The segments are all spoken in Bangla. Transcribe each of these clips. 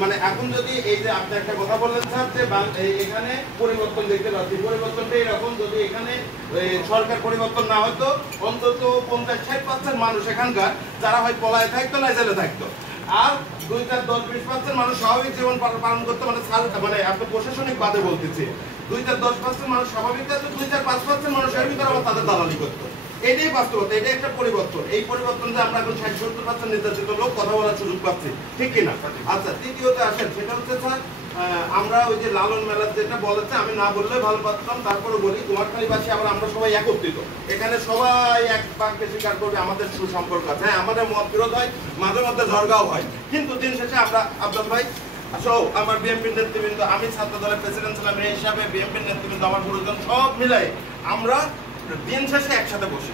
মানে এখন যদি এই যে আপনি একটা কথা বললেন স্যার যে এখানে পরিবর্তন দেখতে পাচ্ছি, পরিবর্তনটা এরকম, যদি এখানে সরকার পরিবর্তন না হতো অন্তত 50-60% মানুষ এখানকার যারা হয় পলায় থাকতো না জেলে থাকতো, আর 2-4-10-20% মানুষ স্বাভাবিক জীবন পালন করতো। মানে আপনি প্রশাসনিক বাদে বলতেছি 2-4-10% মানুষ স্বাভাবিক থাকতো, 2-4-5% মানুষ এর ভিতরে আবার তাদের দালালি করতো। এটাই বাস্তবতা, এটাই একটা পরিবর্তন। এই পরিবর্তন যে আমরা এখন 60-70% নির্যাতিত লোক কথা বলার সুযোগ পাচ্ছি, ঠিক কিনা? আচ্ছা, তৃতীয়ত আসেন, সেটা হচ্ছে স্যার আমরা ওই যে লালন মেলার যেটা বলেছে, আমি না বললে ভালো পারতাম, তারপরে বলি কুমারখালীবাসী আবার আমরা সবাই একত্রিত, এখানে সবাই এক বাক্যে স্বীকার করবে আমাদের সুসম্পর্ক আছে। হ্যাঁ, আমাদের মত বিরোধ হয়, মাঝে মধ্যে ঝড়গাও হয়, কিন্তু দিন শেষে আমরা আব্দুল ভাই আমার বিএনপির নেতৃবৃন্দ, আমি ছাত্র দলের প্রেসিডেন্ট ছিলাম এই হিসাবে, বিএনপির নেতৃবৃন্দ, আমার গুরুজন সব মিলাই আমরা দিন শেষে একসাথে বসি।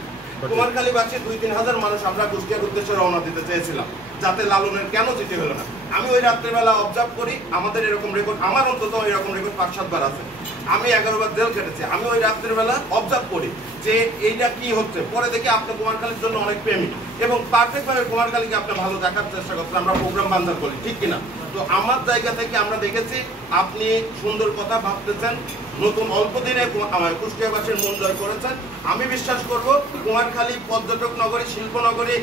কুমারখালীবাসী 2-3 হাজার মানুষ আমরা কুষ্টিয়ার উদ্দেশ্যে রওনা দিতে চেয়েছিলাম, যাতে লালনের কেন যেতে হলো না। আমি ওই রাত্রিবেলা অবজার্ভ করি, আমাদের এরকম রেকর্ড, আমার অন্তত এরকম রেকর্ড 5-7 বার আছে। আমি 11 বার জেল কেটেছি। আমি ওই রাত্রিবেলা অবজার্ভ করি যে এইটা কি হচ্ছে। পরে দেখি আপনি কুমারখালীর জন্য অনেক প্রেমী এবং পারফেক্টভাবে কুমারখালীকে আপনি ভালো দেখার চেষ্টা করছেন, আমরা প্রোগ্রাম বাঞ্চার করি, ঠিক কিনা? তো আমার জায়গা থেকে আমরা দেখেছি আপনি সুন্দর কথা ভাবতেছেন, নতুন অল্প দিনে কুষ্টিয়াবাসীর মন জয় করেছেন। আমি বিশ্বাস করব কুমারখালী পর্যটক নগরী, শিল্প নগরী,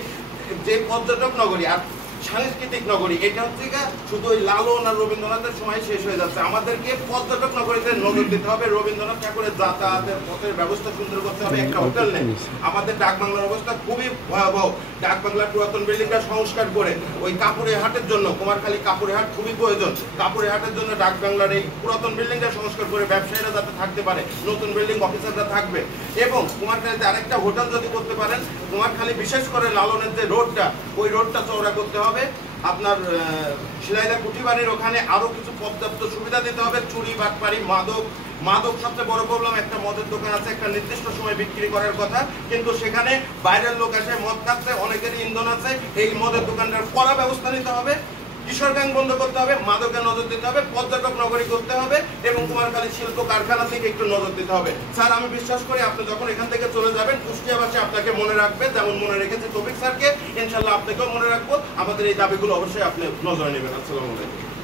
যে পর্যটক নগরী আর সাংস্কৃতিক নগরী, এটা হচ্ছে শুধু ওই লালন আর রবীন্দ্রনাথের সময় শেষ হয়ে যাচ্ছে। আমাদেরকে পর্যটক নগরীতে নজর দিতে হবে। রবীন্দ্রনাথ ঠাকুরের যাতায়াতের পথের ব্যবস্থা সুন্দর করতে হবে। একটা হোটেল নেই, আমাদের ডাক বাংলার অবস্থা খুবই ভয়াবহ। ডাক বাংলার পুরাতন বিল্ডিংটা সংস্কার করে ওই কাপুরে হাটের জন্য, কুমারখালী কাপুরে হাট খুবই প্রয়োজন, কাপুরে হাটের জন্য ডাক বাংলার এই পুরাতন বিল্ডিংটা সংস্কার করে ব্যবসায়ীরা যাতে থাকতে পারে, নতুন বিল্ডিং অফিসাররা থাকবে। এবং কুমারখালীতে আরেকটা হোটেল যদি করতে পারেন, কুমারখালী বিশেষ করে লালনের যে রোডটা, ওই রোডটা চওড়া করতে হবে। আপনার শিলাইদা কুঠিবাড়ির ওখানে আরো কিছু পর্যাপ্ত সুবিধা দিতে হবে। চুরি, বাটপাড়ি, মাদক সবচেয়ে বড় প্রবলেম। একটা মদের দোকান আছে, একটা নির্দিষ্ট সময় বিক্রি করার কথা, কিন্তু সেখানে বাইরের লোক এসে মদ খাচ্ছে, অনেকেরই ইন্ধন আছে। এই মদের দোকানটার কড়া ব্যবস্থা নিতে হবে, কিশোর গ্যাং বন্ধ করতে হবে, মাদকে নজর দিতে হবে, পর্যটক নগরী করতে হবে এবং কুমারখালী শিল্প কারখানা থেকে একটু নজর দিতে হবে। স্যার, আমি বিশ্বাস করি আপনি যখন এখান থেকে চলে যাবেন, কুষ্টিয়াবাসী আপনাকে মনে রাখবে, যেমন মনে রেখেছে তৌফিক স্যারকে। ইনশাল্লাহ আপনাকেও মনে রাখবো। আমাদের এই দাবিগুলো অবশ্যই আপনি নজরে নেবেন। আসসালামু আলাইকুম।